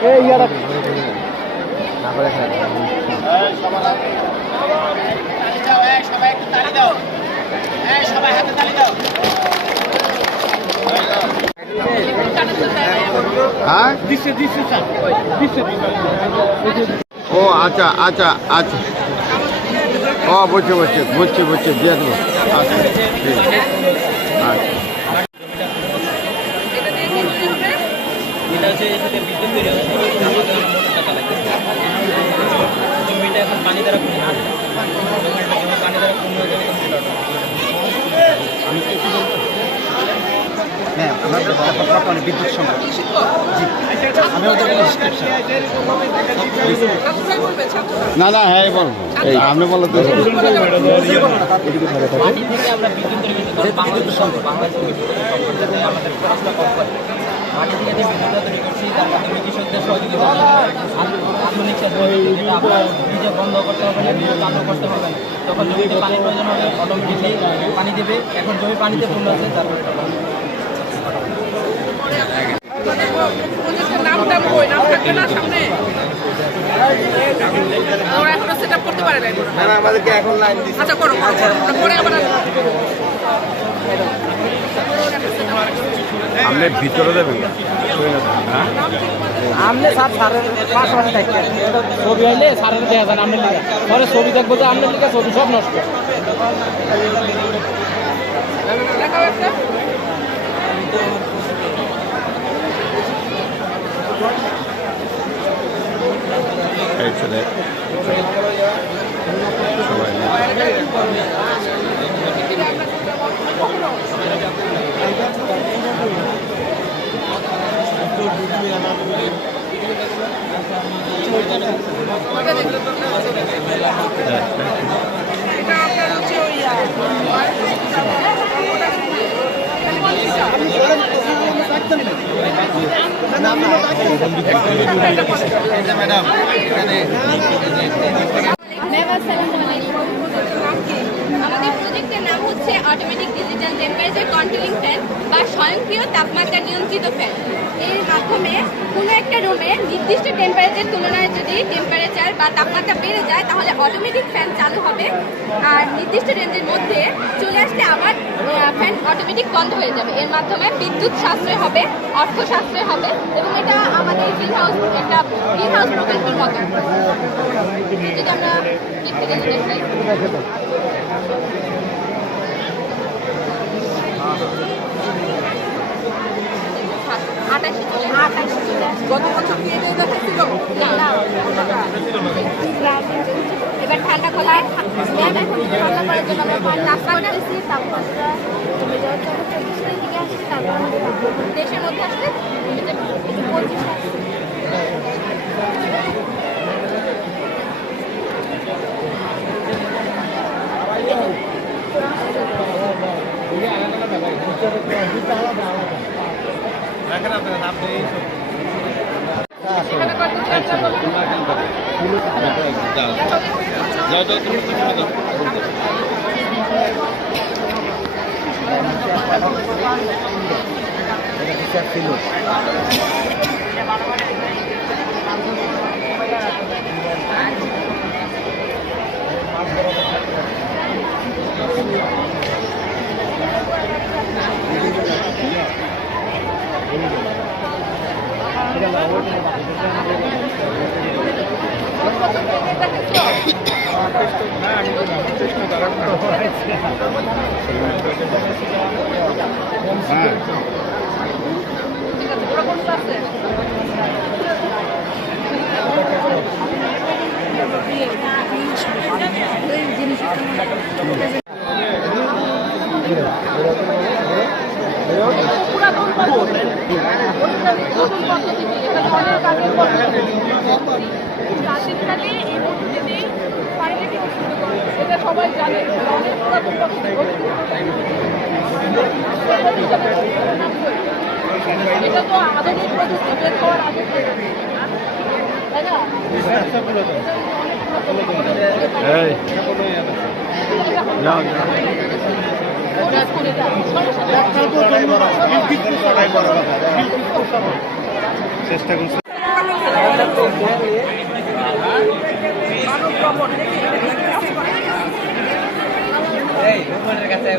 ও আচ্ছা আচ্ছা আচ্ছা, ও বুঝছি বুঝছি বুঝছি বুঝছি, দিয়ে দেবো। আচ্ছা ঠিক আছে, আচ্ছা। হ্যাঁ, আমাদের বিদ্যুৎ সংকট। না না, হ্যাঁ বলবো, আপনি বলো তো। মাটি থেকে যে বিদ্যুৎ তৈরি করছি তার মাধ্যমে কৃষকদের সহযোগিতা আধুনিক নিজে বন্ধ করতে হবে না, নিজে চালু করতে হবে না। তখন জমিতে পানির প্রয়োজন হবে, অটোমেটিকলি পানি দেবে। এখন জমি পানিতে পূর্ণ আছে, তারপরে আমাদেরকে এখন লাইন দিচ্ছে। আচ্ছা করো পরে আবার আপনি ভিতরে দেবেন, আমলে সার সারের পাশাপাশি থাকতে ছবি আইলে সারের দেখা যায় আমলে লিখা, পরে ছবি দেখবো যে আমলে লিখা ছবি সব নষ্ট। এই ছেলে সবাই ম্যাডাম আমাদের প্রজেক্টের নাম হচ্ছে automatic digital temperature controlling fan বা স্বয়ংক্রিয় তাপমাত্রা নিয়ন্ত্রিত ফ্যান। এর মাধ্যমে কোনো একটা রুমে নির্দিষ্ট টেম্পারেচার তুলনায় যদি টেম্পারেচার বা তাপমাত্রা বেড়ে যায় তাহলে অটোমেটিক ফ্যান চালু হবে, আর নির্দিষ্ট রেঞ্জের মধ্যে চলে আসলে আবার ফ্যান অটোমেটিক বন্ধ হয়ে যাবে। এর মাধ্যমে বিদ্যুৎ সাশ্রয় হবে, অর্থ সাশ্রয় হবে এবং এটা আমাদের গ্রিন হাউস প্রকল্পের মতো। যদি আমরা গত বছর কি এটাই দেখাচ্ছিল? এবার ঠান্ডা খোলায় ঠান্ডা করার জন্য আমরা তাপমাত্রা দিচ্ছি, তাপমাত্রা দেশের মধ্যে আসলে সবাই জানে অনেক এটা তো আধুনিক প্রযুক্তি বের হওয়ার আগে তাই না? চেষ্টা করছি। এই উপরের কাছে